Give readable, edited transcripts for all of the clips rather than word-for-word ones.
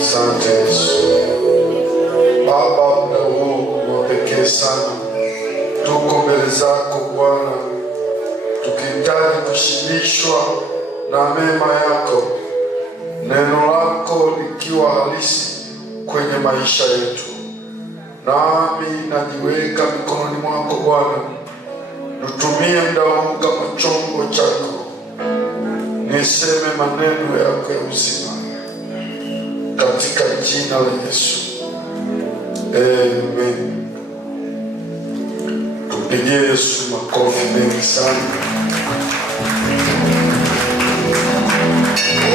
Asante Yesu. Baba, muda huu wa pekee sana tuko mbele zako Bwana, tukihitaji kushibishwa na mema yako, neno lako likiwa halisi kwenye maisha yetu. Nami najiweka mikononi mwako Bwana, nutumie muda huu kama chombo chako, niseme maneno yako ya uzima katika jina la Yesu. Amen. Tupigie Yesu makofi mengi sana.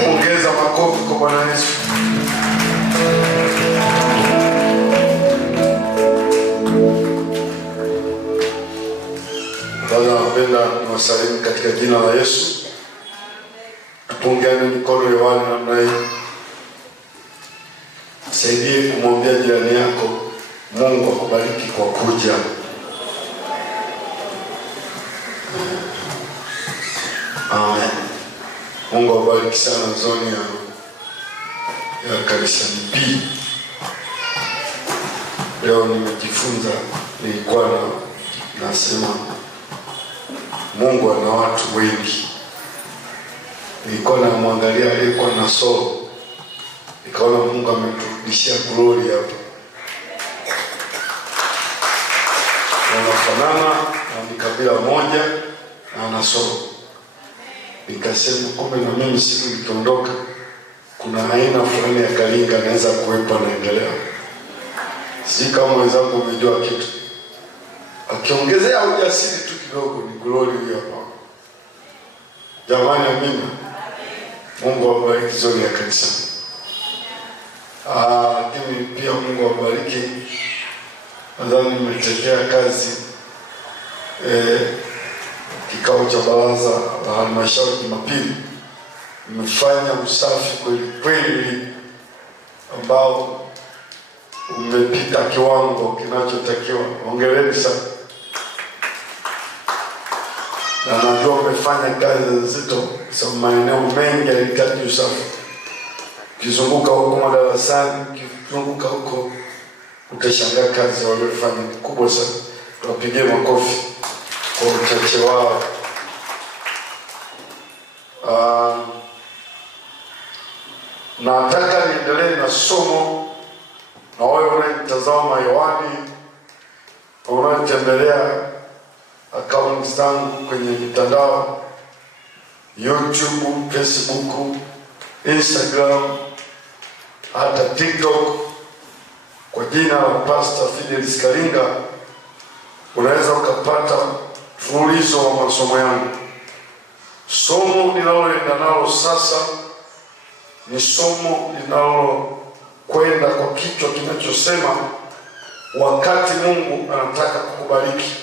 Ongeza makofi kwa Bwana Yesu. Bwana, napenda niwasalimu katika jina la Yesu. Tupungiane mikono hewani namna hii. Saidie kumwambia jirani yako, Mungu akubariki kwa kuja. Amen. Mungu akubariki sana zoni ya kanisa B. Leo nimejifunza, nilikuwa nasema Mungu ana watu wengi. Nilikuwa namwangalia aliyekuwa na Saul, nikaona Mungu ameturudishia glory hapa. Wanafanana na ni kabila moja na ana Saul. Nikasema kumbe na mimi siku nikiondoka kuna aina fulani ya kalinga naweza kuwepo naendelea. Si kama wenzangu umejua kitu. Akiongezea ujasiri tu kidogo ni glory hiyo hapa. Jamani, amina. Mungu awabariki zoni ya kanisa. Lakini pia Mungu awabariki. Nadhani nimetetea kazi kikao cha baraza la halmashauri Jumapili. Nimefanya usafi kweli kweli ambao umepita kiwango kinachotakiwa. Hongereni sana. Na najua umefanya kazi nzito, sababu maeneo mengi yanahitaji usafi. Ukizunguka huko madarasani, ukizunguka huko utashangaa kazi waliofanya ni kubwa sana. Tuwapigie makofi kwa uchache wao. Nataka niendelee na somo, na wewe unanitazama hewani, unatembelea account zangu kwenye mitandao YouTube, Facebook, Instagram, hata TikTok kwa jina la Pastor Fidelis Kalinga. Unaweza ukapata mfululizo wa masomo yangu. Somo linaloenda nalo sasa ni somo linalokwenda kwa kichwa kinachosema wakati Mungu anataka kukubariki.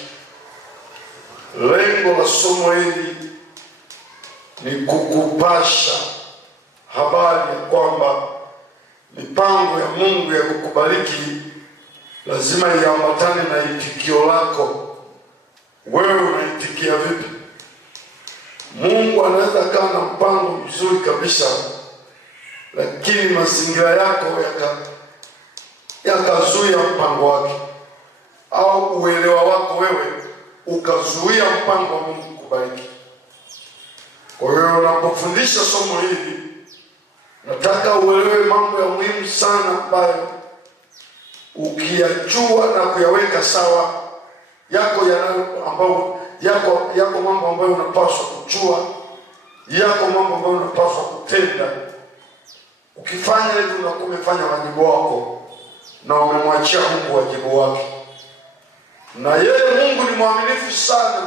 Lengo la somo hili ni kukupasha habari ya kwamba mipango ya Mungu ya kukubariki lazima iambatane na itikio lako. Wewe unaitikia vipi? Mungu anaweza kuwa na mpango mzuri kabisa, lakini mazingira yako yakazuia mpango wake, au uelewa wako wewe ukazuia mpango wa Mungu kukubariki. Kwa hiyo unapofundisha somo hili, nataka uelewe mambo ya muhimu sana ambayo ukiyajua na kuyaweka sawa yako mambo ambayo unapaswa kujua, yako mambo ambayo unapaswa kutenda. Ukifanya hivyo unakuwa umefanya wajibu wako na umemwachia Mungu wajibu wake. Na yeye Mungu ni mwaminifu sana.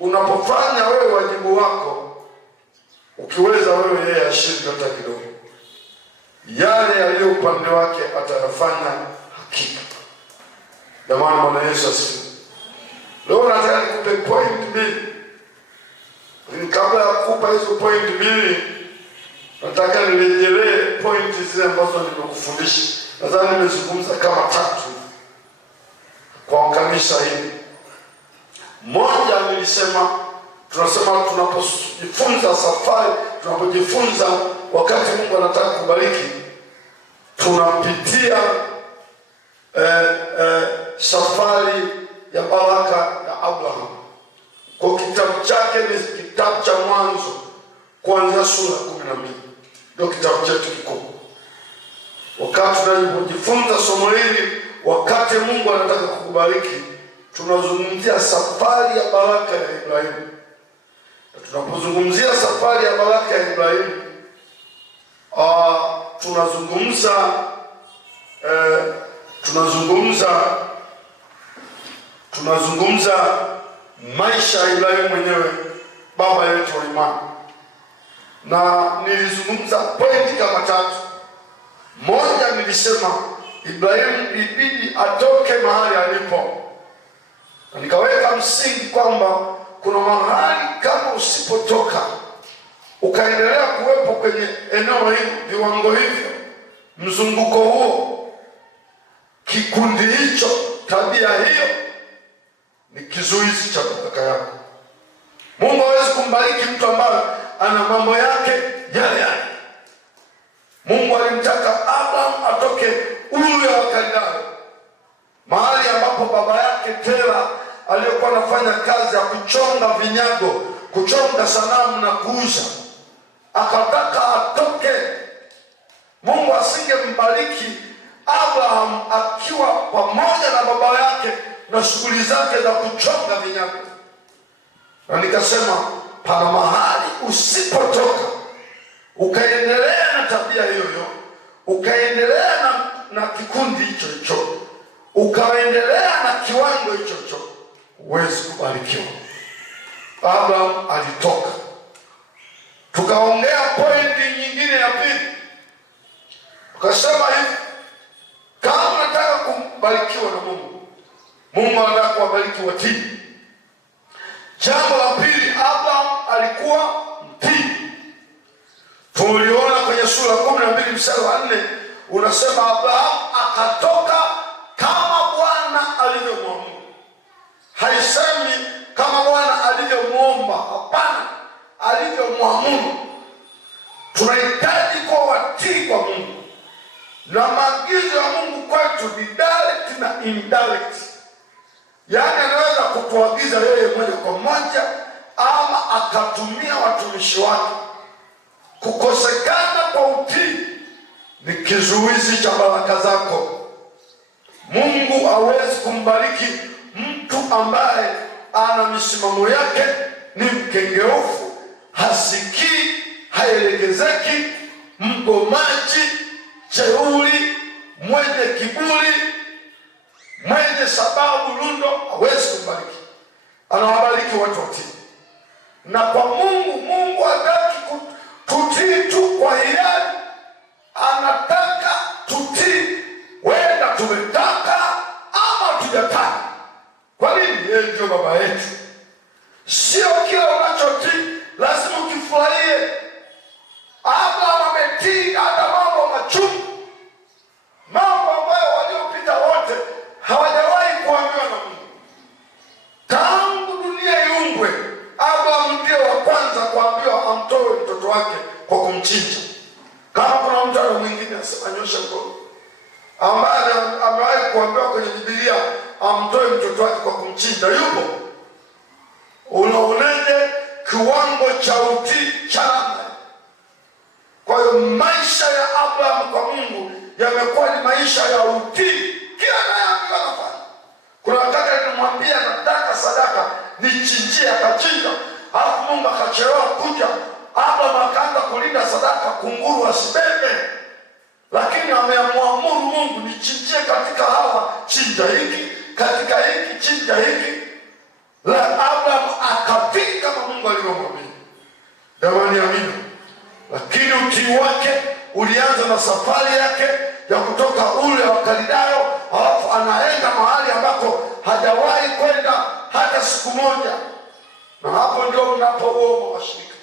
Unapofanya wewe wajibu wako, ukiweza wewe, yeye ashinde hata kidogo. Yale yaliyo upande wake atayafanya hakika. Jamani, Bwana Yesu asifiwe. Leo nataka nikupe point mbili. Kabla ya kukupa hizo point mbili, nataka nirejelee point zile ambazo nimekufundisha. Nadhani nimezungumza kama tatu kwa kanisa hili. Moja, nilisema tunasema tunapojifunza safari, tunapojifunza wakati Mungu anataka kubariki, ndio kitabu chetu kikubwa. Wakati tunajifunza somo hili, wakati Mungu anataka kukubariki, tunazungumzia safari ya baraka ya Ibrahimu. Na tunapozungumzia safari ya baraka ya Ibrahimu, tunazungumza maisha ya Ibrahimu mwenyewe, baba yetu wa imani. Na nilizungumza pointi kama tatu. Moja, nilisema Ibrahimu ilibidi atoke mahali alipo, na nikaweka msingi kwamba kuna mahali kama usipotoka ukaendelea kuwepo kwenye eneo hilo, viwango hivyo, mzunguko huo, kikundi hicho, tabia hiyo, ni kizuizi cha baraka yako. Mungu hawezi kumbariki mtu ambaye ana mambo yake yale yale. Mungu alimtaka Abraham atoke Uru ya Wakaldayo, mahali ambapo baba yake Tera aliyokuwa anafanya kazi ya kuchonga vinyago, kuchonga sanamu na kuuza. Akataka atoke. Mungu asingembariki Abraham akiwa pamoja na baba yake na shughuli zake za kuchonga vinyago. Na nikasema pana mahali usipotoka ukaendelea na tabia hiyo, ukaendelea na kikundi hicho, ukaendelea na kiwango hicho, huwezi kubarikiwa. Abraham alitoka. Tukaongea pointi nyingine ya pili. Tukasema hivi, kama unataka kubarikiwa na Mungu, Mungu anataka kuwabariki watii. Jambo la pili, Abraham alikuwa mtii. Tuliona kwenye sura 12 mstari wa 4, unasema Abraham akatoka kama Bwana alivyomwamuru. Haisemi kama Bwana alivyomuomba, hapana, alivyomwamuru. Tunahitaji kuwa watii kwa Mungu, na maagizo ya Mungu kwetu ni direct na indirect. Yaani anaweza kutuagiza yeye moja kwa moja, ama akatumia watumishi wake. Kukosekana kwa utii ni kizuizi cha baraka zako. Mungu hawezi kumbariki mtu ambaye ana misimamo yake, ni mkengeufu, hasikii, haelekezeki, mgomaji, jeuri, mwenye kiburi, mwenye sababu lundo. Hawezi kumbariki. Anawabariki watu watii. Na kwa Mungu hataki tutii tu kwa hiari, anataka tutii wenda tumetaka ama tujataka. Kwa nini? Yeye ndio baba yetu. Sio kila unachotii lazima ukifurahie. Abraham ametii hata mambo machungu, mambo ambayo waliopita wote hawajawahi kuambiwa na Mungu. Tangu dunia iumbwe, Abraham ndiye wa kwanza kuambiwa amtoe mtoto wake kwa kumchinja. Kama kuna mtu mwingine anyosha mkono ambaye amewahi kuambiwa kwenye Biblia amtoe mtoto wake kwa kumchinja, yupo? Unaoneje kiwango cha utii cha namna? Kwa hiyo maisha ya Abraham kwa Mungu yamekuwa ni maisha ya utii. Kila anayeambiwa anafanya. Kuna wakati nilimwambia nataka sadaka nichinjie, akachinja. Alafu Mungu akachelewa kuja. Abraham akaanza kulinda sadaka kunguru asibebe. Lakini ameamuru Mungu nichinjie katika hawa, chinja hiki, katika hiki chinja hiki. La, Abraham akatii kama Mungu alivyomwambia. Jamani, amina. Lakini utii wake ulianza na safari yake ya kutoka Uru ya Wakaldayo, alafu anaenda mahali ambako hajawahi kwenda hata siku moja. Na hapo ndio mnapoomba washirika.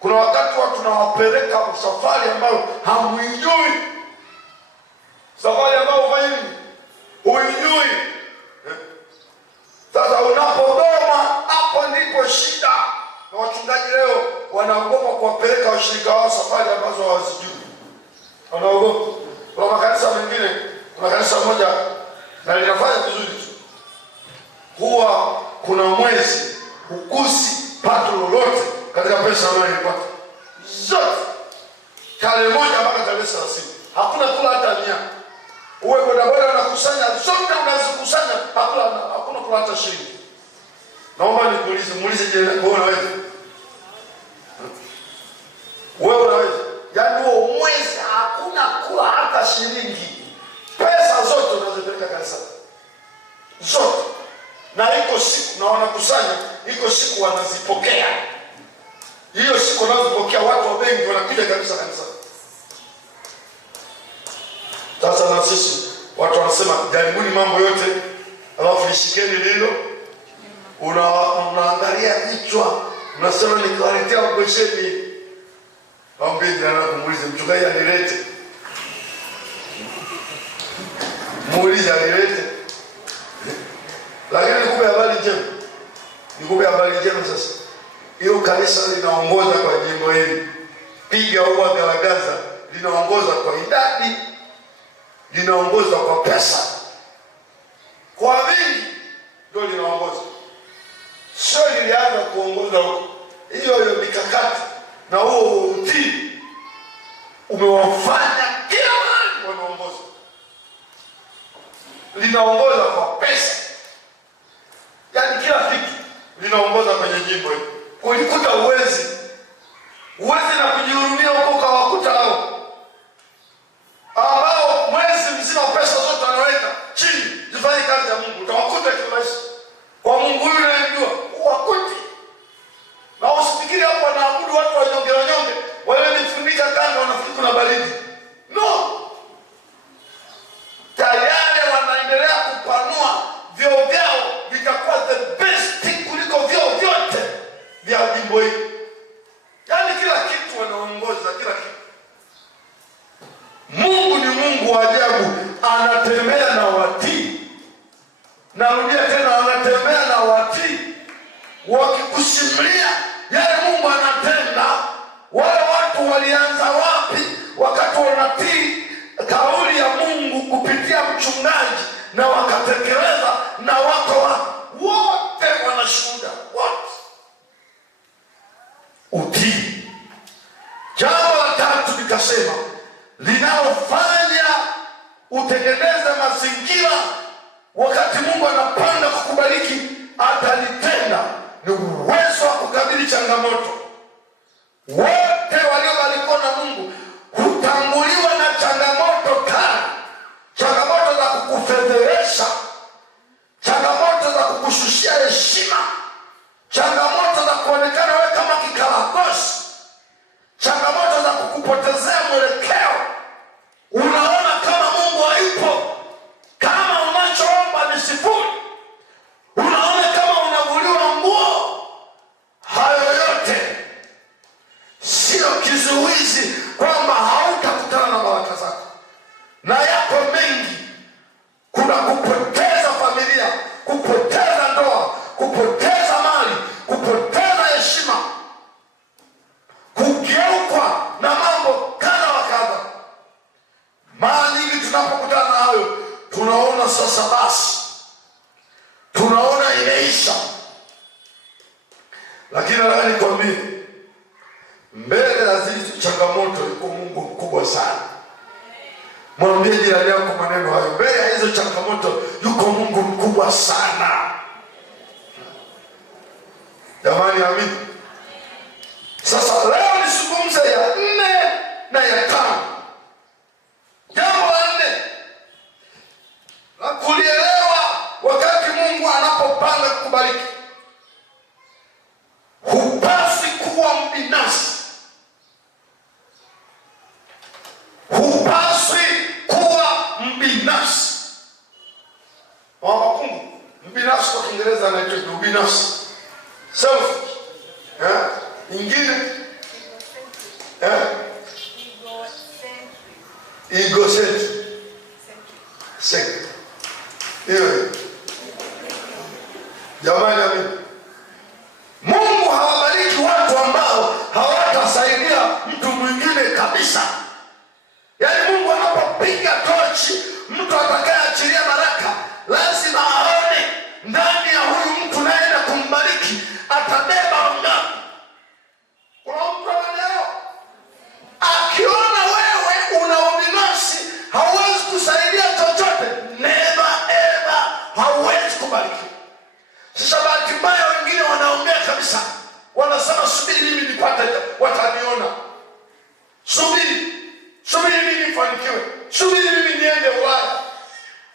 Kuna wakati watu tunawapeleka safari ambayo hamuijui. Safari ambayo ufanye nini? Uijui. Sasa unapogoma, hapo ndipo shida. Na wachungaji leo wanaogopa kuwapeleka washirika wao safari ambazo hawazijui. Wanaogopa. Kwa makanisa mengine, kuna kanisa moja na linafanya vizuri tu, huwa kuna mwezi hukusi pato lolote katika pesa wanayopata zote. tarehe 1 mpaka tarehe 30. Hakuna kula hata 100. Uwe bodaboda unakusanya zote, unazikusanya, hakuna kula hata shilingi. Naomba nikuulize, muulize jirani, wewe unaweza? Wewe unaweza? Yaani huo mwezi hakuna kula hata shilingi. Pesa zote unazipeleka kanisani. Zote. Na iko siku na wanakusanya, iko siku wanazipokea. Hiyo siku wanazipokea watu wengi wanakuja kanisa. Sasa na sisi watu wanasema jaribuni mambo yote, alafu lishikeni lilo. Unaangalia vichwa, unasema nikiwaletea mgosheni. Mwambie jirani, kumuulize mchungaji alilete. Muulize alilete. Lakini nikupe habari njema. Nikupe habari njema sasa. Hilo kanisa linaongoza kwa jimbo hili. Piga huwa Garagaza linaongoza kwa idadi, linaongoza kwa pesa. Kwa wingi ndio linaongoza. Sio lilianza kuongoza huko. Hiyo mikakati na huo utii umewafanya kila mahali wanaongoza. Linaongoza kwa pesa. Yaani kila kitu linaongoza kwenye jimbo hili. Kulikuta uwezi na kujihurumia huko kawakuta hao ambao mwezi mzima pesa zote wanaweka chini zifanye kazi ya Mungu. Utawakuta kimaisha. Kwa Mungu huyu unayemjua, uwakuti. Na usifikiri hapo wanaabudu watu wanyonge, wale nifunika kando wanafikiri kuna baridi. No. Tayari wanaendelea kupanua vyeo vyao, vitakuwa the best kuliko vyeo vyote vya jimbo hili. Yaani kila kitu wanaongoza, kila kitu. Mungu ni Mungu wa ajabu, anatembea na watii. Narudia tena, anatembea na watii. Wakikusimulia yale Mungu anatenda, wale watu walianza wapi wakati wanatii kauli ya Mungu kupitia mchungaji na wakatekeleza, na wako wote wanashuhuda wote. Utii. Jambo la tatu nikasema linalofanya utengeneze mazingira wakati Mungu anapanga kukubariki atalitenda ni uwezo wa kukabili changamoto. Wote waliobarikiwa na Mungu hutanguliwa na changamoto kali. Changamoto za kukufedhesha, changamoto za kukushushia heshima, changamoto za kuonekana wewe kama kikaragosi, changamoto za kukupotezea mwelekeo. Unaona kama Mungu hayupo, kama unachoomba ni sifuri, unaona kama unavuliwa nguo. Hayo yote sio kizuizi kwamba hautakutana na baraka zako. Na yako mengi. Kuna kupoteza familia, kupoteza ndoa, kupoteza mali, kupoteza heshima, kugeukwa na mambo kadha wa kadha. Mara nyingi tunapokutana na hayo, tunaona sasa basi, tunaona imeisha. Lakini nataka nikwambie, mbele ya zile changamoto yuko Mungu mkubwa sana. Mwambie jirani yako maneno hayo, mbele ya hizo changamoto yuko Mungu mkubwa sana. Jamani, amini. Sasa leo nisungumze ya 4 na ya 5. Jambo la 4 la kulielewa wakati Mungu anapopanga kukubariki. Hupasi kuwa mbinafsi. Hupaswi kuwa mbinafsi. Mungu mbinafsi kwa Kiingereza anaitwa ubinafsi. Self. Ingine egocentric. Hiyo. Jamani, amini. Mungu hawabariki watu ambao hawatasaidia mtu mwingine kabisa. Yaani Mungu anapopiga tochi, mtu atakayeachilia baraka lazima aone ndani ya huyu mtu naenda kumbariki atabeba ngapi. Kuna mtu anaelewa? Akiona nifanikiwe, subiri mimi niende Ulaya.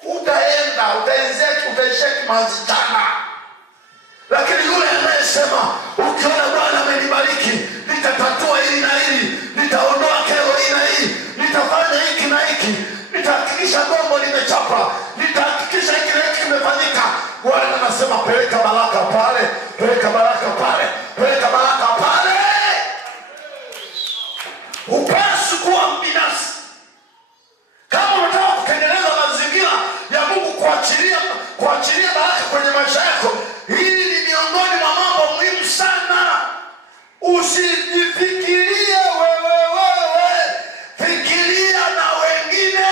Utaenda, utaishia kimaskini. Lakini yule anayesema ukiona Bwana amenibariki, nitatatua hili na hili, nitaondoa kero hii na hii, nitafanya hiki na hiki, nitahakikisha gombo limechapa, nitahakikisha hiki na hiki kimefanyika. Bwana anasema peleka baraka pale, peleka baraka pale, peleka baraka pale. Upasi kuwa mbinafsi. Kama unataka kutengeneza mazingira ya Mungu kuachilia baraka kwenye maisha yako, hili ni miongoni mwa mambo muhimu sana. Usijifikirie wewe, fikiria na wengine,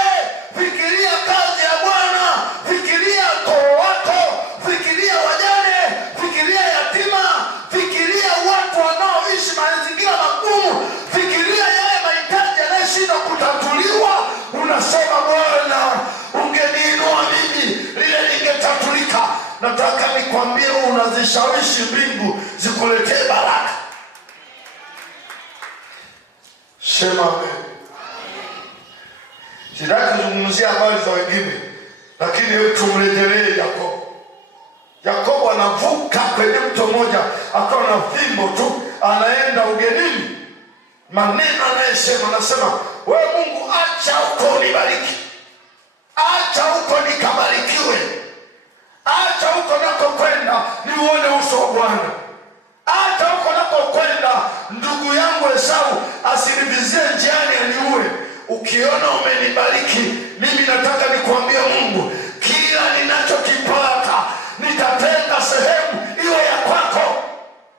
fikiria kazi ya Bwana, fikiria ukoo wako, fikiria wajane, fikiria yatima, fikiria watu wanaoishi mazingira magumu, fikiria yale mahitaji yanayoshinda kutatuliwa. Unasema Bwana, ungeniinua mimi, lile lingetatulika. Nataka nikwambie, unazishawishi mbingu zikuletee baraka. Sema amen. Sitaki kuzungumzia habari za wengine, lakini tumrejelee Yakobo. Yakobo anavuka kwenye mto mmoja, akawa na fimbo tu, anaenda ugenini. Maneno anayesema, anasema, wewe Mungu, acha huko unibariki, acha huko nikabarikiwe, acha huko nako kwenda niuone uso wa Bwana, acha huko nako kwenda ndugu yangu Esau asinivizie njiani aniue. Ukiona umenibariki mimi, nataka nikwambie Mungu, kila ninachokipata nitatenga sehemu iwe ya kwako.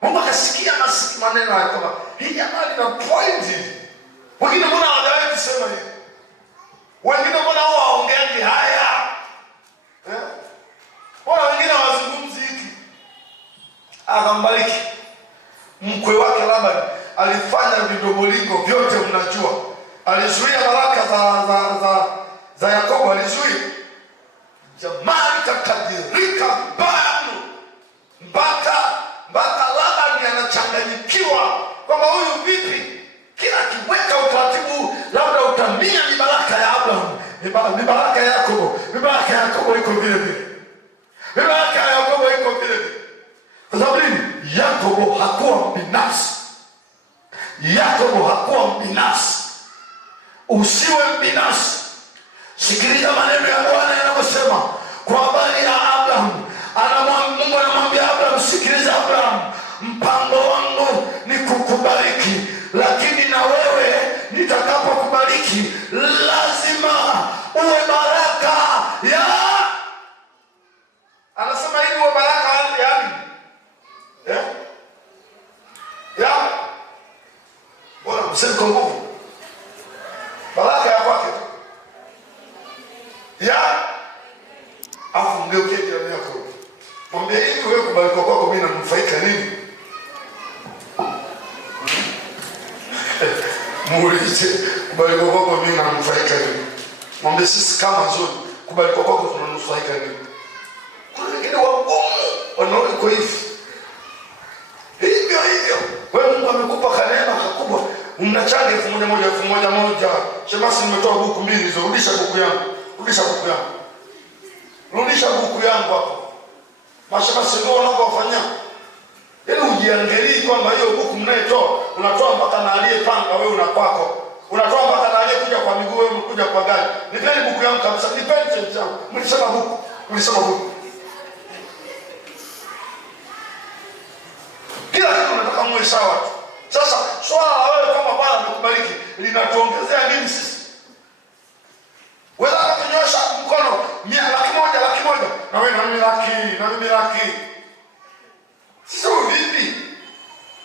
Mungu akasikia maneno haya, kama hii jamani na point. Wengine mbona hawajawahi kusema hivi? Wengine mbona wao waongeaje haya? Wao wengine wazungumzi hiki. Akambariki. Mkwe wake Labani alifanya vidogolingo vyote, mnajua. Alizuia baraka za Yakobo, alizuia. Jamani kakadirika mbaya mno. Mpaka Labani anachanganyikiwa kwamba huyu vipi? Kila kiweka utaratibu, labda utamia ni baraka ya Abraham, ni baraka ya Yakobo, ni baraka ya Yakobo iko vile vile. Ni baraka ya Yakobo iko vile vile. Kwa sababu nini? Yakobo hakuwa mbinafsi. Yakobo hakuwa mbinafsi. Usiwe mbinafsi. Sikiliza maneno ya Bwana yanayosema kwa habari ya Abraham. Mungu anamwambia Abraham, sikiliza Abraham, mpango wangu ni kukubariki, lakini na wewe nitakapokubariki lazima uwe baraka ya, anasema hivi, uwe baraka yani ya bora mseme kwa nguvu, baraka ya kwake ya afu mgeukie jirani yako, mwambie hivi, wewe kubariki kwako mimi nanufaika nini? Muulize, kubariki kwako mimi nanufaika nini? Mwambie sisi kama zuri, kubariki kwako tunanufaika nini? Kuna wengine wagumu wanaona kwa hivi. Hivyo wewe Mungu amekupa kanema kakubwa, mnachanga 1,000 Shemasi, nimetoa buku 2 hizo, rudisha buku yangu, rudisha buku yangu, rudisha buku yangu hapo. Mashemasi ndio wanaofanya. Yaani ujiangalie kwamba hiyo buku mnayotoa, unatoa mpaka na aliyepanga wewe unakwako. Unatoa mpaka na aliyekuja kwa miguu wewe unakuja kwa gari. Nipeni buku yangu kabisa, nipeni cheti yangu. Mlisema buku, mlisema buku. Kila kitu unataka muwe sawa tu. Sasa swala la wewe kama Bwana amekubariki linatuongezea nini sisi? Wewe unanyosha mkono 100,000 na wewe na mimi laki. Sio vipi?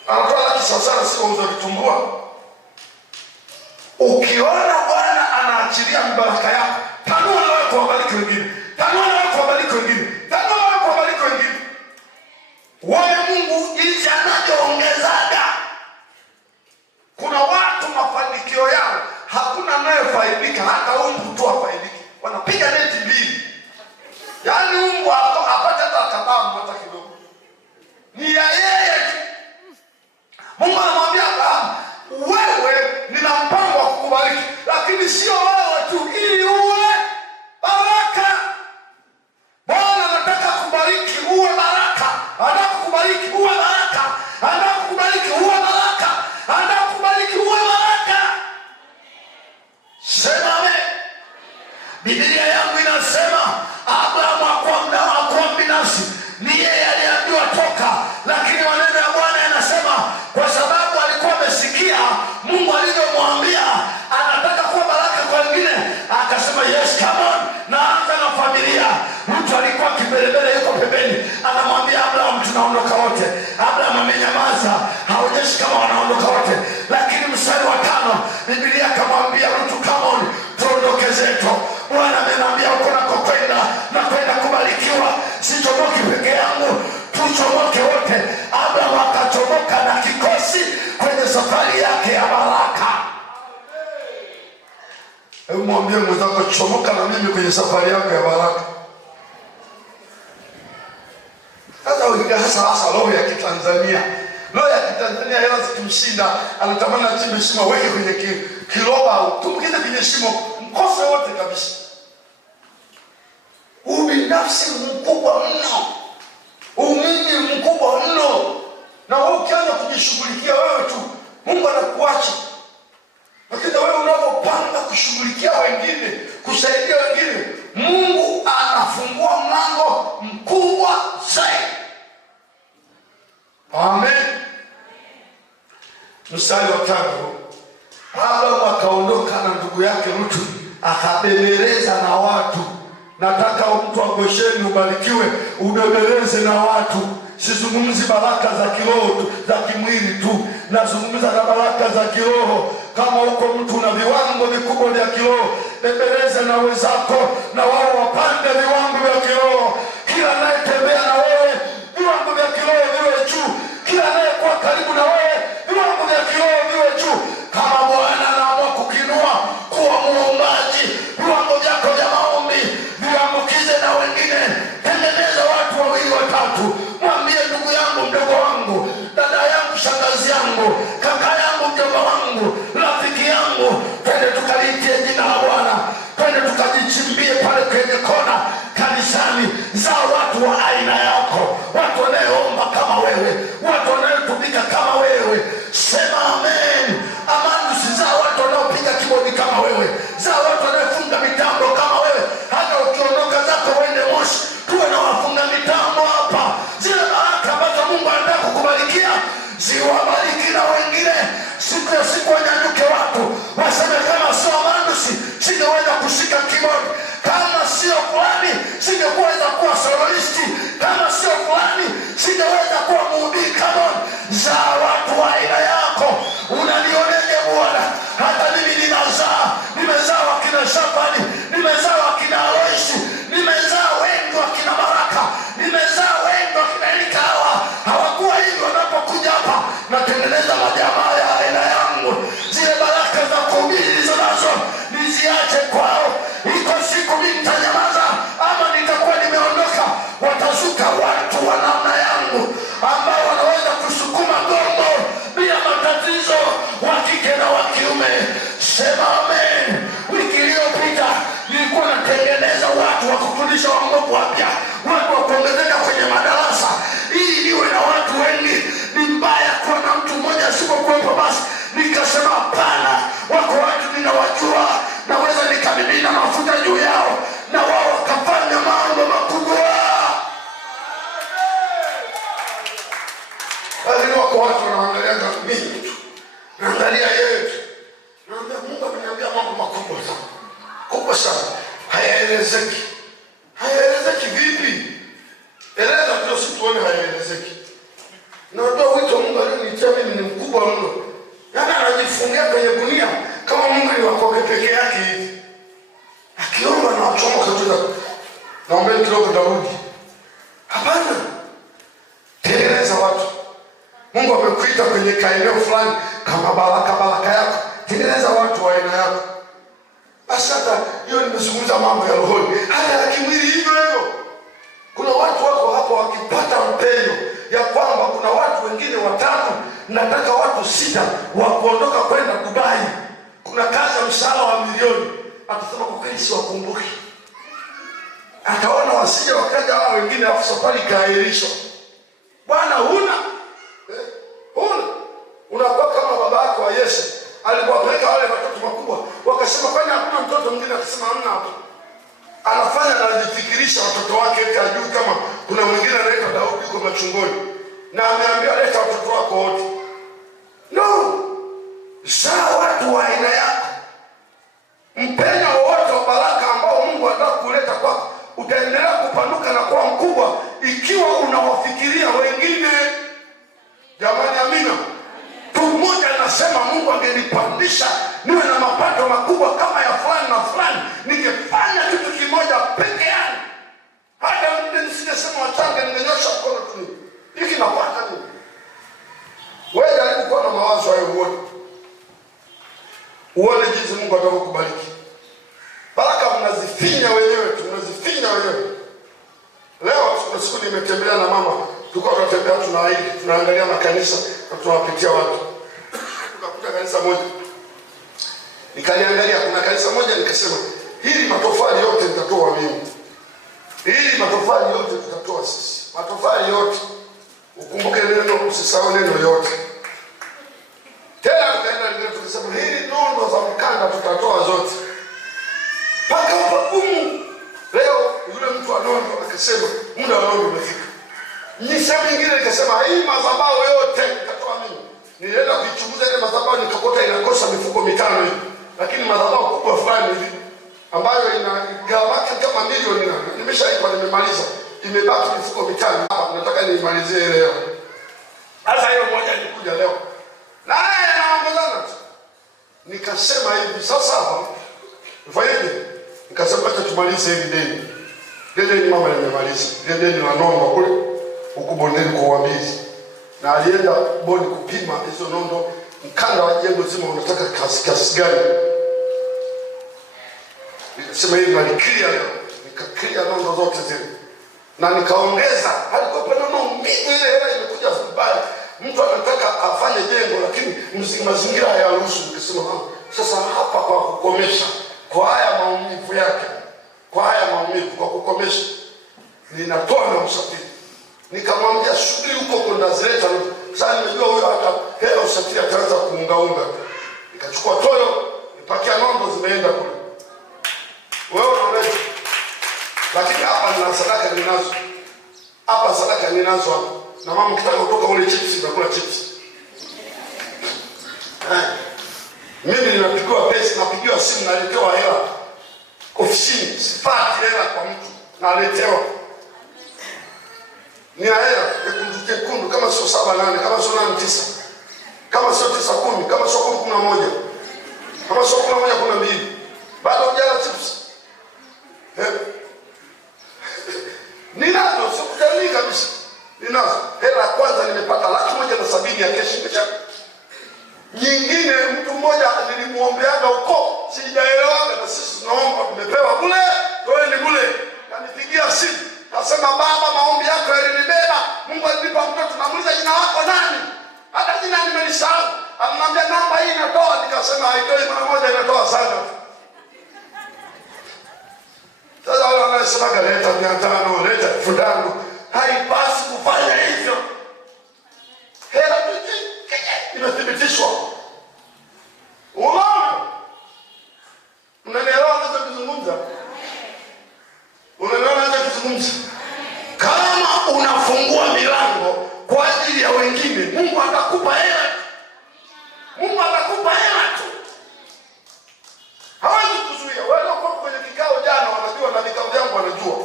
Anatoa laki sana, sio uza vitumbua. Ukiona Bwana anaachilia baraka yako, tanua wewe kubariki wengine. Tanua wewe kubariki wengine. Tanua wewe kubariki wengine. Wewe Mungu jinsi anachoongezaga. Kuna watu mafanikio yao hakuna anayefaidika, hata Mungu tu afaidiki. Wanapiga neti mbili. Yaani Mungu apate hata kadamu hata kidogo. Ni ya yeye. Mungu anamwambia Abraham, wewe nina mpango wa kukubariki, lakini sio wewe Biblia yangu inasema Abrahamu hakuwa binafsi, ni yeye aliambiwa toka, lakini maneno ya Bwana yanasema kwa sababu alikuwa amesikia Mungu alivyomwambia anataka kuwa baraka kwa wengine, akasema yes, come on, naanza na familia. Mtu alikuwa kibelebele yuko pembeni, anamwambia Abraham tunaondoka wote. Abraham amenyamaza, haonyeshi kama wanaondoka wote, lakini mstari wa 5 Biblia akamwambia mtu, come on, tuondoke zetu. Bwana ameniambia uko nakokwenda na kwenda kubarikiwa, sichomoki peke yangu, tuchomoke wote. Abraham akachomoka na kikosi kwenye safari yake ya baraka. Hebu mwambie mwenzako, chomoka na mimi kwenye safari yako ya baraka. Hasa roho ya Kitanzania. Roho ya Kitanzania hela zikimshinda, anatamani achimbe shimo weke kwenye kiroba au tumkize kwenye shimo, mkose wote kabisa. Ubinafsi mkubwa mno. Umimi mkubwa mno. Na wewe ukianza kujishughulikia wewe tu, Mungu anakuacha. Lakini wewe unapopanga kushughulikia wengine, kusaidia wengine, Mungu anafungua mlango mkubwa zaidi. Amen. Mstari wa 5, Abraham akaondoka na ndugu yake Lutu, akabembeleza na watu. Nataka mtu wa Gosheni ubarikiwe, ubembeleze na watu. Sizungumzi baraka za kiroho tu, za kimwili tu, nazungumza na baraka za kiroho. Kama uko mtu na viwango vikubwa vya kiroho, bembeleza na wenzako na wao wapande viwango vya kiroho. Kila anayetembea na wewe, viwango vya kiroho viwe juu. Kila anayekuwa karibu na wewe, viwango vya kiroho viwe juu. Kama Bwana anaamua kukinua kuwa muombaji, viwango vyako vya maombi viambukize na wengine. Tengeneza watu 2 3. Mwambie ndugu yangu, mdogo wangu, dada yangu, shangazi yangu, kaka yangu, mjomba wangu, rafiki yangu, twende tukaliitie jina la Bwana. Twende tukajichimbie pale kwenye kona kanisani za watu wa aina yako, watu wanaoomba kama wewe, watu wanaotumika kama wewe. Sema amen. Amani si za watu wanaopiga kibodi kama wewe, za watu wanaofunga mitambo kama wewe. Hata ukiondoka zako wende Moshi, tuwe na wafunga mitambo hapa. Zile baraka ambazo Mungu anataka kukubarikia, ziwabariki na wengine. Siku ya siku wanyanyuke watu waseme, kama sio Amandusi singeweza kushika kibodi, kama sio fulani singeweza kuwa soloisti, kama sio fulani singeweza kuwa mhubiri. Come on, za watu wa aina yako. Unanioneje Bwana? Hata mimi nimezaa wakina Shafani, nimezaa wakina Aloisi, nimezaa wengi wakina Baraka, nimezaa wengi wakina Elika. Hawakuwa hivi. Wanapokuja hapa natengeneza majamaa ya aina yangu. Zile baraka za kuhubiri nilizo nazo niziache kwao. Iko siku mimi nitanyamaza ama nitakuwa nimeondoka, watazuka watu wa namna yangu ambao wanaweza kusukuma gongo bila matatizo, wa kike na wa kiume. Sema amen. Wiki iliyopita nilikuwa natengeneza watu wa kufundisha wangovu wapya, watu wa kuongezeka kwenye madarasa ili niwe na watu wengi. Ni mbaya kuwa na mtu mmoja asipokuwepo. Basi nikasema hapana, wako watu ninawajua, naweza nikamimina mafuta juu yao na wao wakafanya mambo makubwa. Lakini wako watu wanaangalia kama mimi tu, naangalia yeye tu, naambia Mungu ameniambia mambo makubwa sana, kubwa sana, hayaelezeki. Hayaelezeki vipi? Eleza ndio situone hayaelezeki. Najua wito Mungu alinitia mimi ni mkubwa mno. Yaani anajifungia kwenye gunia kama Mungu ni wako peke yake hivi. Akiomba na wachomo katika naomba kidogo Daudi. Hapana. Tengeneza watu. Mungu amekuita kwenye kaeneo fulani kama baraka yako. Tengeneza watu wa aina yako. Basi hata hiyo nimezungumza mambo ya rohoni, hata ya kimwili hivyo hivyo. Kuna watu wako hapo wakipata mpendo ya kwamba kuna watu wengine 3, nataka watu 6 wa kuondoka kwenda Dubai. Kuna kazi ya mshahara wa milioni. Atasema kwa kweli siwakumbuki. Ataona wasije wakaja hao wengine afu safari kaahirishwa. Bwana huna? Huna. Unakuwa kama baba yako wa Yesu. Alipowapeleka wale watoto wakubwa, wakasema kwani hakuna mtoto mwingine? Akasema hamna hapo. anafanya anajifikirisha watoto wake eti ajui kama kuna mwingine anaitwa Daudi yuko machungoni na ameambia leta watoto wako wote. No, zaa watu wa aina yako. Mpenyo wowote wa baraka ambao Mungu anataka kuleta kwako utaendelea kupanuka na kuwa mkubwa ikiwa unawafikiria wengine. Jamani, amina. Mtu mmoja anasema Mungu angenipandisha niwe na mapato makubwa kama ya fulani na fulani, ningefanya kitu kimoja peke yangu. Hata nisingesema wachange, ningenyosha mkono tu. Hiki napata nini? Wewe jaribu kuwa na mawazo hayo wote. Uone jinsi Mungu atakapokubariki. Baraka mnazifinya wenyewe tu, mnazifinya wenyewe. Leo siku nimetembea na mama, tulikuwa tunatembea tunaahidi, tunaangalia makanisa na tunawapitia watu. Tukakuta kanisa moja. Nikaliangalia, kuna kanisa moja nikasema, hili matofali yote nitatoa mimi. Hili matofali yote tutatoa sisi. Matofali yote. Ukumbuke neno, usisahau neno yote. Tena tukaenda ndio tukasema hili nondo za mkanda tutatoa zote. Paka upagumu. Leo yule mtu wa nondo akasema muda wa nondo umefika. Nisema nyingine nikasema hii madhabahu yote nitatoa mimi. Nilienda kuichunguza ile madhabahu nikakuta inakosa mifuko 5 hivi. Lakini madhabahu kubwa fulani hivi ambayo ina gharama kama milioni na nimeshaipa nimemaliza. Imebaki mifuko 5 hapa, nataka niimalizie leo. Sasa hiyo moja ilikuja leo. Na yeye anaongozana tu. Nikasema hivi sasa hapa ufanyeje? Nikasema acha tumalize hili deni. Deni mama nimemaliza. Deni la nondo kule huko bondeni kwa Wambizi. Na alienda bondi kupima hizo nondo, mkanda wa jengo zima unataka kiasi gani. Nikasema hivi naliklia leo. Nikaklia nondo zote zile. Na nikaongeza alikuwa penono mingi ile hela imekuja vibaya. Mtu anataka afanye jengo lakini mazingira hayaruhusu. Nikasema sasa hapa kwa kukomesha kwa haya maumivu yake, kwa haya maumivu kwa kukomesha ninatoa na usafiri. Nikamwambia shughuli huko kwenda zileta. Sasa nimejua huyo hata hela usafiri ataanza kuungaunga. Nikachukua toyo, nipakia nondo zimeenda kule. Wewe unaona? Lakini hapa nina sadaka ninazo. Hapa sadaka ninazo hapa. Na mama kitaka kutoka ule chips nakula chips. Mimi ninapigiwa pesa, napigiwa simu naletewa hela. Ofisini sipati hela kwa mtu, naletewa. Nina hela kundu kama sio 7-8, kama sio 9. Kama sio 9-10, kama sio 11. Kama sio 11-12. Bado hujala chips. Ninazo, sikutani kabisa. Ninazo. Hela kwanza nimepata 170,000 ya keshi kisha. Nyingine mtu mmoja nilimuombeaga huko, sijaelewaga na sisi tunaomba tumepewa bure, toeni bure. Kanipigia simu, nasema baba maombi yako yalinibeba. Mungu alinipa mtoto, namuuliza jina lako nani? Hata jina nimelisahau. Ananiambia namba hii inatoa, nikasema haitoi mara moja inatoa sana. Sasa wale wanasema leta 500, leta 1000, haipasi kufanya hivyo. Hela imethibitishwa. Unaona? Unanielewa ninachozungumza? Unanielewa ninachozungumza? Kama unafungua milango kwa ajili ya wengine, Mungu atakupa hela. Mungu atakupa hela tu. Hawezi kuzuia. Wale wako kwenye kikao jana wanajua na vikao vyangu wanajua.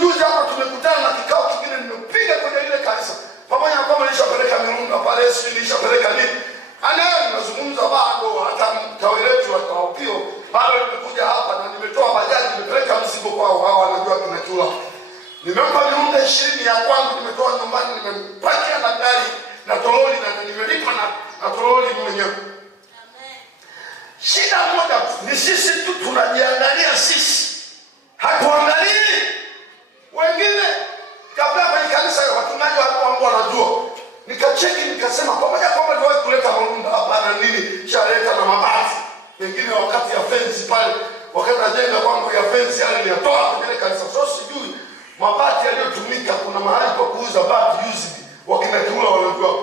Juzi hapa tumekutana na kikao kingine nimepiga kwenye ile kanisa. Pamoja na kwamba nilishapeleka mirunga pale, nilishapeleka nini? Anaye nazungumza bado hata tawi letu la Kaopio bado nimekuja hapa na nimetoa bajaji nimepeleka mzigo kwao, hao wanajua kinachula. Nimempa mirunga 20 ya kwangu nimetoa nyumbani, nimepakia na gari na toroli na nimelipa na toroli mwenyewe. Shida moja ni sisi tu tunajiangalia sisi. Hatuangalii wengine. Kabla kwenye kanisa watunaji watu wanajua. Nikacheki nikasema pamoja kwamba ndio kuleta marunda hapa na nini, shaleta na mabati. Wengine wakati ya fence pale, wakati najenga kwangu ya fence yale nilitoa kwenye kanisa. So sijui mabati yaliyotumika kuna mahali pa kuuza bati used. Wakina Kiula wanajua.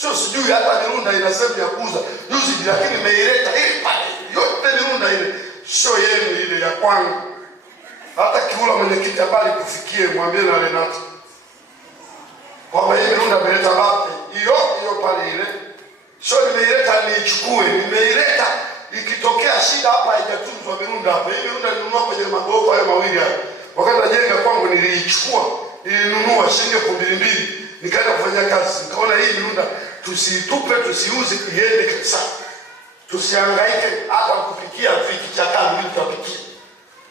Sio sijui hata mirunda inasema ya kuuza used, lakini nimeileta ile pale. Yote mirunda ile sio yenu ile ya kwangu. Hata Kiula mwenyekiti habari kufikie, mwambie na Renata kwamba hii Mirunda ameleta wapi? Hiyo pale ile. Sio nimeileta niichukue, nimeileta ikitokea shida hapa haijatunzwa Mirunda hapa. Hii Mirunda nilinunua kwenye magorofa hayo mawili hayo. Wakati najenga kwangu niliichukua, nilinunua shilingi 2,200. Nikaenda kufanya kazi. Nikaona hii Mirunda tusiitupe, tusiuze, iende kabisa. Tusihangaike hata kufikia viki cha kambi tutafikia.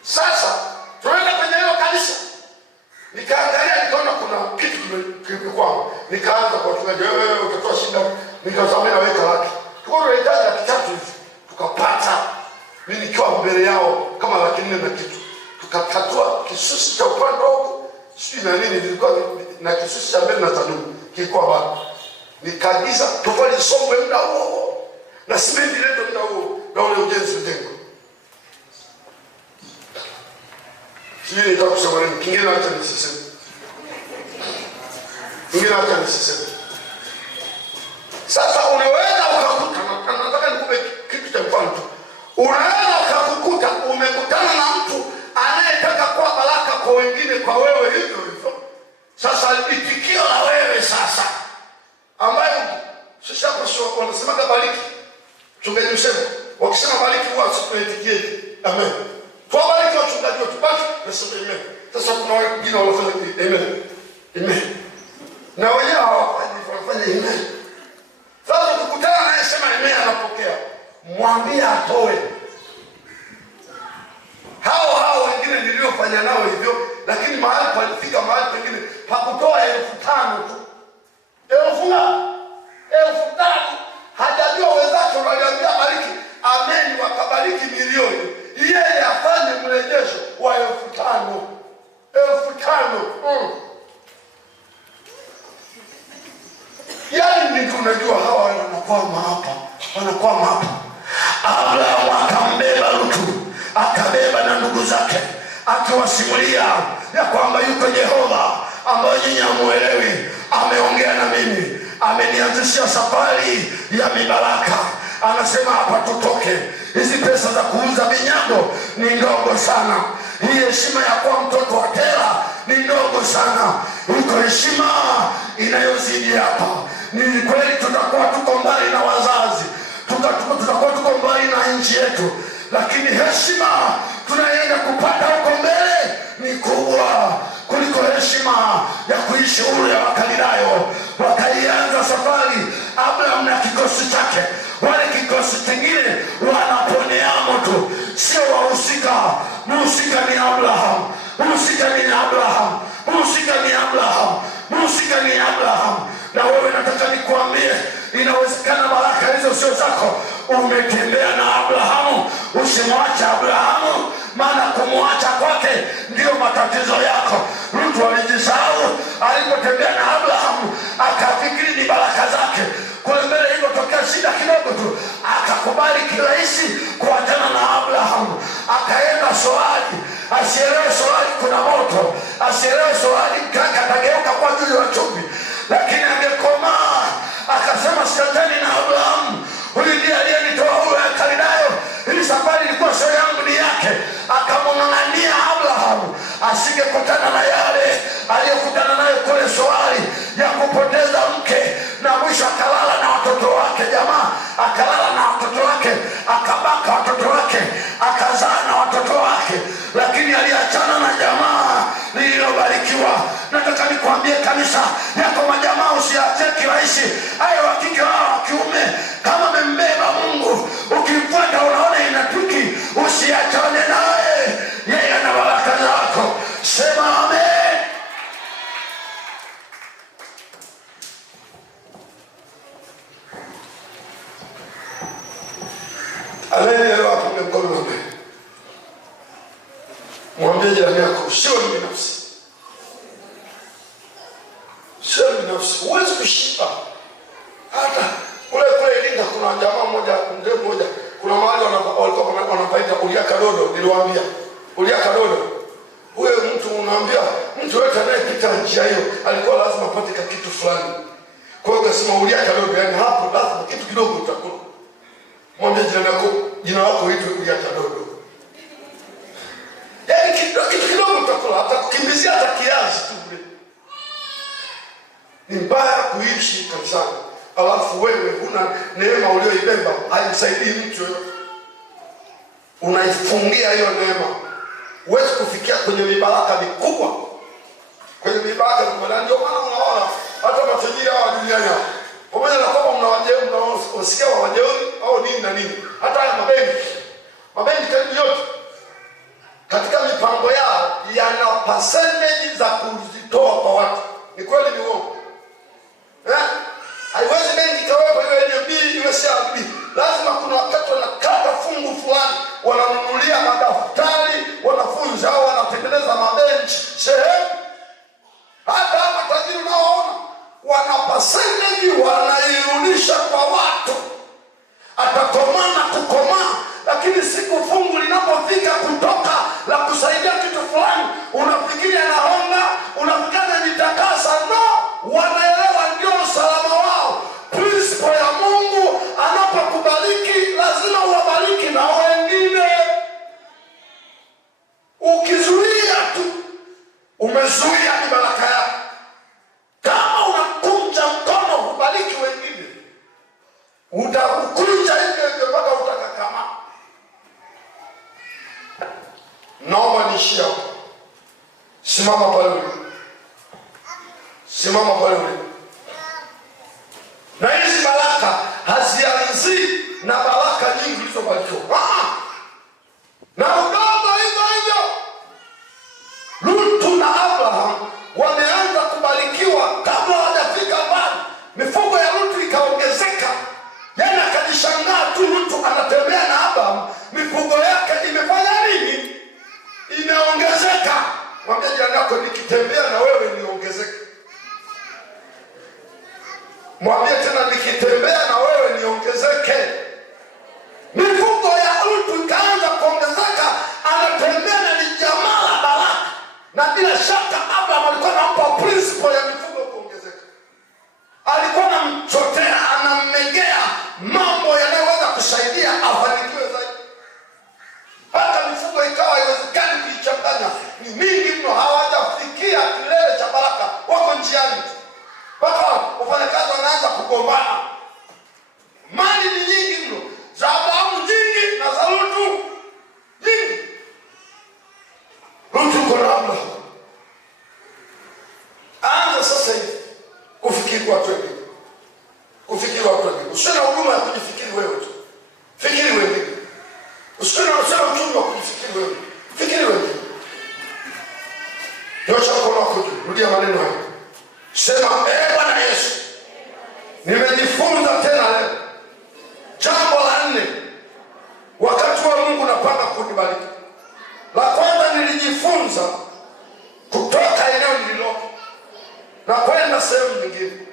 Sasa tunaenda kwenye hilo kanisa. Nikaangalia nikaona kuna kitu kimekwangu. Nikaanza kwa tungaje wewe utatoa shida, nikasema naweka laki. Tukao tunahitaji laki 3 hivi. Tukapata mimi nikiwa mbele yao kama laki 4 na kitu. Tukatatua kisusi cha upande huko. Sisi na nini nilikuwa na kisusi cha mbele na tanu. Kilikuwa bado. Nikaagiza tofali sombwe muda huo. Na simenti leto muda huo. Na ule ujenzi mjengo. Sijui nitakusema nini. Kingine acha nisiseme. Sasa unaweza ukakuta, nataka nikupe kitu cha mfano tu. Unaweza ukakukuta umekutana na mtu anayetaka kuwa baraka kwa wengine kwa wewe hivyo hivyo. Sasa itikio la wewe sasa ambayo sisi hapo sio wanasema bariki. Chungaji useme, wakisema bariki huwa tunaitikie. Amen. Tuwabariki wachungaji wetu basi nasema amen. Sasa kuna wengine wanafanya amen. Amen. Na wenyewe wanafanya amen. Sasa ukikutana naye sema amen anapokea. Mwambie atoe. Hao wengine niliofanya nao hivyo, lakini mahali palifika mahali pengine hakutoa 5,000 tu. 5,000 hajajua wenzake waliambia bariki amen wakabariki milioni. Yeye afanye mrejesho wa 5,000. 5,000. Yaani ndio unajua hawa wanakwama hapa. Abraham akambeba Lutu, akabeba na ndugu zake, akiwasimulia ya kwamba yuko Jehova ambaye nyinyi hamuelewi, ameongea na mimi, amenianzishia safari ya mibaraka. Anasema hapa tutoke. Hizi pesa za kuuza vinyago ni ndogo sana. Hii heshima ya kuwa mtoto wa Tera ni ndogo sana. Iko heshima inayozidi hapa. Ni kweli tutakuwa tuko mbali na wazazi. Tutakuwa tuko mbali na nchi yetu. Lakini heshima tunaenda kupata huko mbele ni kubwa kuliko heshima ya kuishi ule wa Galilaya. Wakaianza safari Abraham na kikosi chake. Wale kikosi kingine wanaponyea moto. Sio wahusika. Mhusika ni Abraham. Na wewe nataka nikuambie, inawezekana baraka hizo sio zako. Umetembea na Abrahamu, usimwache Abrahamu, maana kumwacha kwake ndio matatizo yako. Mtu alijisahau alipotembea na Abrahamu, akafikiri ni baraka zake. Kule mbele ilipotokea shida kidogo tu, akakubali kirahisi kuachana na Abrahamu. Akaenda Soari, asielewe Soari kuna moto, asielewe Soari kaka atageuka kwa juu ya chumvi. Lakini angekomaa akasema sikatani na Abrahamu, huyu ndiye aliyenitoa huyu ya Galilaya. Hii safari ilikuwa sio yangu ni yake. Akamng'ang'ania Abrahamu asingekutana na yale aliyokutana nayo kule Soari ya kupoteza mke, na mwisho akalala na watoto wake. Jamaa akalala na watoto wake, akabaka watoto wake, akazaa na watoto wake, lakini aliachana na jamaa lililobarikiwa. Nataka nikwambie kanisa yako, majamaa usiache kirahisi. Hayo wa kike wao wa kiume, kama mmembeba Mungu, ukimfuata unaona inatuki, usiachane naye. Yeye ana baraka zako. Sema amen. Anaelewa hapo mkono wako. Mwambie jirani yako, sio binafsi. Sio binafsi. Huwezi kushiba. Hata kule Iringa kuna jamaa mmoja, mzee mmoja, kuna mahali walikuwa wanapaita Uliaka Dodo, niliwaambia. Uliaka Dodo. Huyo mtu unaambia, mtu yote anayepita njia hiyo alikuwa lazima apate kitu fulani. Kwa hiyo kasema Uliaka Dodo, yani hapo lazima kitu kidogo utakula. Mwambie jirani yako, jina lako hicho Uliaka Dodo. Yani kitu kokola, atakukimbizia hata kiasi tu. Ni mbaya kuishi kanisani alafu wewe huna neema ulioibeba, haimsaidii mtu yoyote. Unaifungia hiyo neema. Huwezi kufikia kwenye mibaraka mikubwa. Kwenye mibaraka mikubwa. Ndio maana unaona hata matajiri hawa duniani hapa, pamoja na kwamba mnawasikia wajeuri au nini na nini, hata haya mabenki karibu yote katika mipango yao yana percentage za kuzitoa kwa watu. Ni kweli ni uongo? Haiwezi benki kawepo iwe NMB iwe CRDB. Lazima kuna wakati wanakata fungu fulani, wananunulia madaftari wanafunzi au wanatengeneza mabenchi sehemu. Hata matajiri unaoona wana percentage wanairudisha kwa watu. Atakomana kukomaa, lakini siku fungu linapofika kutoka la kusaidia kitu fulani, unafikiri anaonga, unafikiri nitakasa. No, wanaelewa ndio usalama wao. Principle ya Mungu anapokubariki lazima uwabariki na wengine. Ukizuia tu umezuia ni baraka yako. Kama unakunja mkono kubariki wengine, utakukunja hivyo mpaka utakakama. Naomba nishia. Simama pale ulipo. Simama pale ulipo. Na hizi baraka hazianzi na baraka nyingi zilizobarikiwa. Na udogo hivyo hivyo. Lutu na Abraham wameanza kubarikiwa kabla hawajafika mbali. Mifugo ya Lutu ikaongezeka. Yaani akajishangaa tu, Lutu anatembea na Abraham, mifugo yake imefanya nini? Imeongezeka. Mwambie jirani yako, nikitembea na wewe niongezeke. Mwambie tena, nikitembea na wewe niongezeke. Mifugo ya Lutu ikaanza kuongezeka, anatembea na ni jamaa la baraka. Na bila shaka Abraham alikuwa anampa principle ya mifugo kuongezeka. Alikuwa anamchotea, anammegea mambo yanayoweza kusaidia afanikiwe zaidi. Hata mifugo ikawa haiwezekani kuichanganya. Ni mingi mno, hawajafikia kilele cha baraka, wako njiani. Mpaka wafanyakazi wanaanza kugombana. Mali ni nyingi mno, za Abrahamu nyingi na za Lutu nyingi. Lutu uko na Abrahamu. Anza sasa hivi kufikiri watu wengine. Kufikiri watu wengine. Usiwe na huduma ya kujifikiri wewe tu. Fikiri wengine. Usiwe na uchumi wa kujifikiri wewe. Fikiri wengine. Nyosha mkono wako juu. Rudia maneno haya. Sema, Bwana Yesu, nimejifunza tena leo jambo la 4 wakati wa Mungu napanga kunibariki. La kwanza, nilijifunza kutoka eneo nililoko na kwenda sehemu nyingine.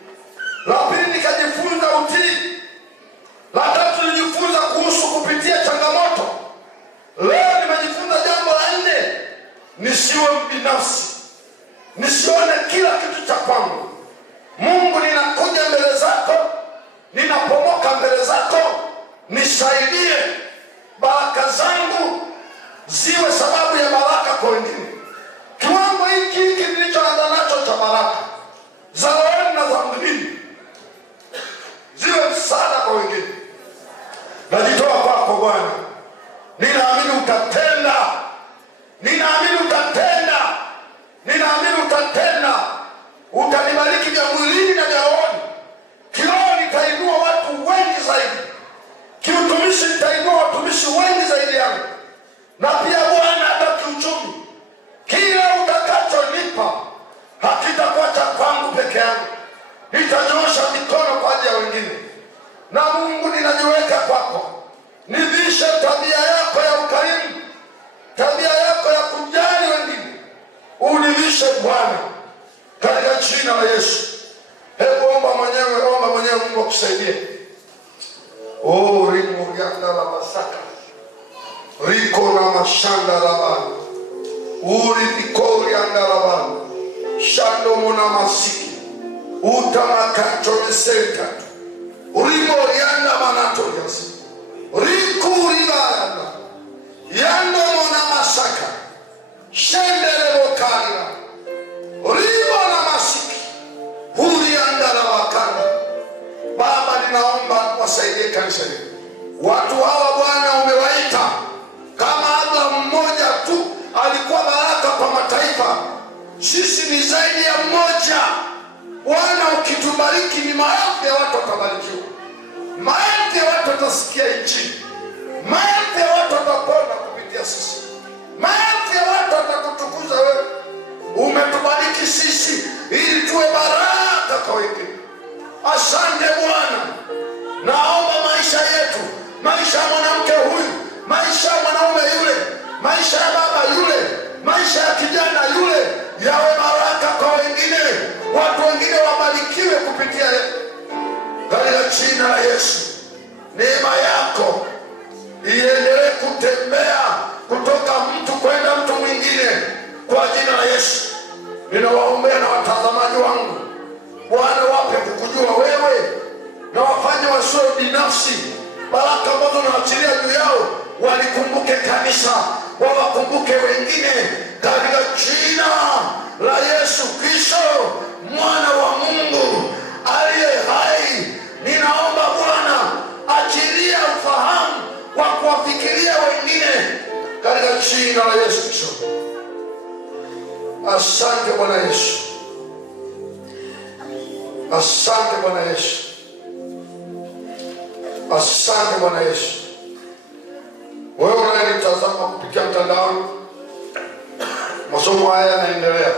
La pili, nikajifunza utii. La tatu, nilijifunza kuhusu kupitia changamoto. Leo nimejifunza jambo la 4, nisiwe mbinafsi. Nisione kila kitu cha kwangu. Mungu, ninakuja mbele zako, ninapomoka mbele zako, nisaidie baraka zangu ziwe sababu ya baraka kwa wengine. Kiwango hiki nilichoanza nacho cha baraka za rohoni na za mwilini ziwe msaada kwa wengine. Najitoa kwako Bwana. Ninaamini utatenda. Ninaamini utatenda. Ninaamini utatenda. Utanibariki vya mwilini na vya rohoni. Kiroho nitainua watu wengi zaidi. Kiutumishi nitainua watumishi wengi zaidi yangu. Na pia Bwana, hata kiuchumi, kile utakachonipa hakitakuwa cha kwangu peke yangu. Nitanyoosha mikono kwa ajili ya wengine. Na Mungu, ninajiweka kwako. Nivishe tabia yako ya ukarimu, tabia yako ya kujali wengine. Univishe Bwana, katika jina la Yesu. Hebu omba mwenyewe Mungu akusaidie. Rimo yanda la masaka. Riko na mashanda la bana. Uri nikori yanda la bana. Shando mona masiki. Utamakacho mesenta. Rimo yanda manato yasi. Riku riba yanda. Yando mona masaka. Shendele boka. kanisa hili. Watu hawa Bwana umewaita, kama Abrahamu mmoja tu alikuwa baraka kwa mataifa, sisi ni zaidi ya mmoja. Bwana ukitubariki, ni maelfu ya watu watabarikiwa, maelfu ya watu watasikia Injili, maelfu ya watu watapona kupitia sisi, maelfu ya watu watakutukuza wewe. Umetubariki sisi ili tuwe baraka kwa wengine. Asante Bwana. Naomba maisha yetu, maisha ya mwanamke huyu, maisha ya mwanaume yule, maisha ya baba yule, maisha ya kijana yule, yawe baraka kwa wengine. Watu wengine wabarikiwe kupitia katika jina la Yesu. Neema yako iendelee kutembea kutoka mtu kwenda mtu mwingine kwa jina la Yesu. Ninawaombea na watazamaji wangu, Bwana wape kukujua wewe, na wafanye wasiwe binafsi. Baraka ambazo naachilia juu yao walikumbuke kanisa, wawakumbuke wengine katika jina la Yesu Kristo, mwana wa Mungu aliye hai. Ninaomba Bwana, achilia ufahamu wa kuwafikiria wengine katika jina la Yesu Kristo. Asante Bwana Yesu. Asante Bwana Yesu. Asante Bwana Yesu. Wewe unanitazama kupitia mtandao, masomo haya yanaendelea.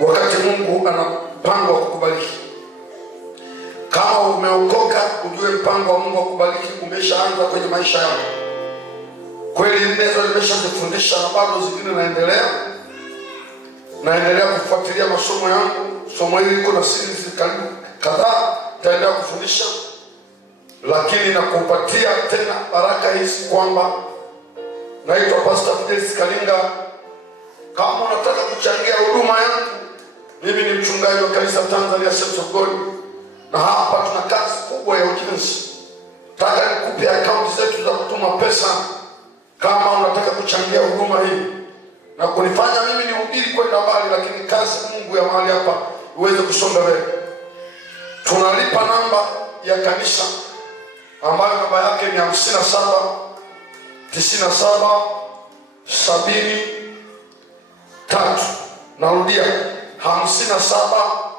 Wakati Mungu ana mpango wa kukubariki. Kama umeokoka, ujue mpango wa Mungu wa kukubariki umeshaanza kwenye maisha yako. Kweli nnezo nimeshazifundisha na bado zingine naendelea kufuatilia masomo yangu. Somo hili liko na series karibu kadhaa, taendelea kufundisha. Lakini nakupatia tena baraka hizi kwamba naitwa Pastor Fidelis Kalinga. Kama unataka kuchangia huduma yangu, mimi ni mchungaji wa kanisa Tanzania Assemblies of God, na hapa tuna kazi kubwa ya ujenzi. Nataka nikupe account zetu za kutuma pesa kama unataka kuchangia huduma hii na kunifanya mimi nihubiri kwenda mbali, lakini kazi Mungu ya mahali hapa uweze kusonga mbele. Tunalipa namba ya kanisa ambayo namba yake ni 57 97 73. Narudia, 57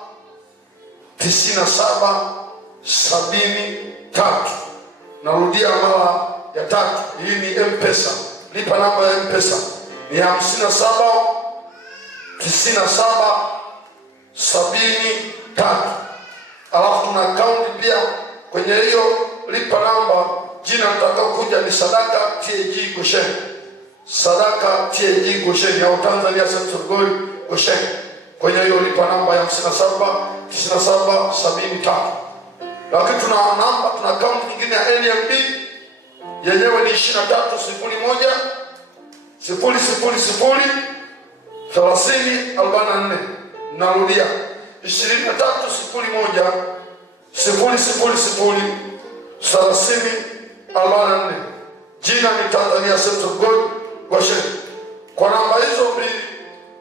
97 73. Narudia mara ya tatu. Hii ni M-Pesa. Lipa namba ya M-Pesa ni 57 97 73. Alafu tuna account pia kwenye hiyo lipa namba. Jina litakayokuja ni Sadaka TAG Goshen. Sadaka TAG Goshen au Tanzania Assemblies of God Goshen. Kwenye hiyo lipa namba ya 57 97 73. Lakini tuna account nyingine ya NMB, yenyewe ni 2301 000 3044. Narudia, 2301 000 3044. Jina ni Tanzania Assemblies of God Goshen. Kwa namba hizo mbili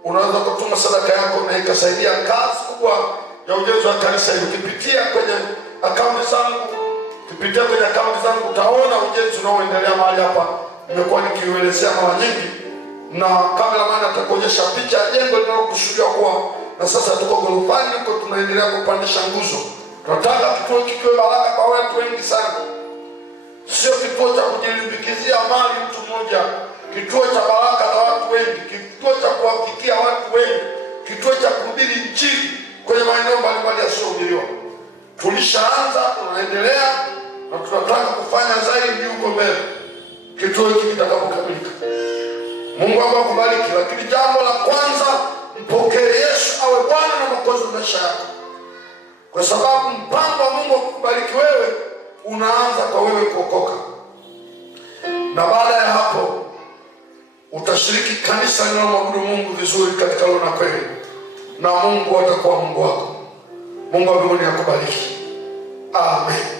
unaweza kutuma sadaka yako na ikasaidia kazi kubwa ya ujenzi wa kanisa. Ukipitia kwenye akaunti zangu, utaona ujenzi unaoendelea mahali hapa. Nimekuwa nikiuelezea mara nyingi, na cameraman atakuonyesha picha ya jengo linalokusudiwa kuwa, na sasa tuko gorofani huko, tunaendelea kupandisha nguzo. Tunataka kituo kikiwe baraka kwa watu wengi sana. Sio kituo cha kujilimbikizia mali mtu mmoja, kituo cha baraka za watu wengi, kituo cha kuwafikia watu wengi, kituo cha kuhubiri Injili kwenye maeneo mbalimbali yasiyohubiriwa. Tulishaanza, tunaendelea na tunataka kufanya zaidi huko mbele kituo hiki kitakapokamilika. Mungu akubariki. Lakini jambo la kwanza, mpokee Yesu awe Bwana na Mwokozi wa maisha yako, kwa sababu mpango wa Mungu kukubariki wewe unaanza kwa wewe kuokoka. Na baada ya hapo utashiriki kanisa linalomwabudu Mungu vizuri katika roho na kweli, na Mungu atakuwa Mungu wako. Mungu wa mbinguni akubariki. Amen.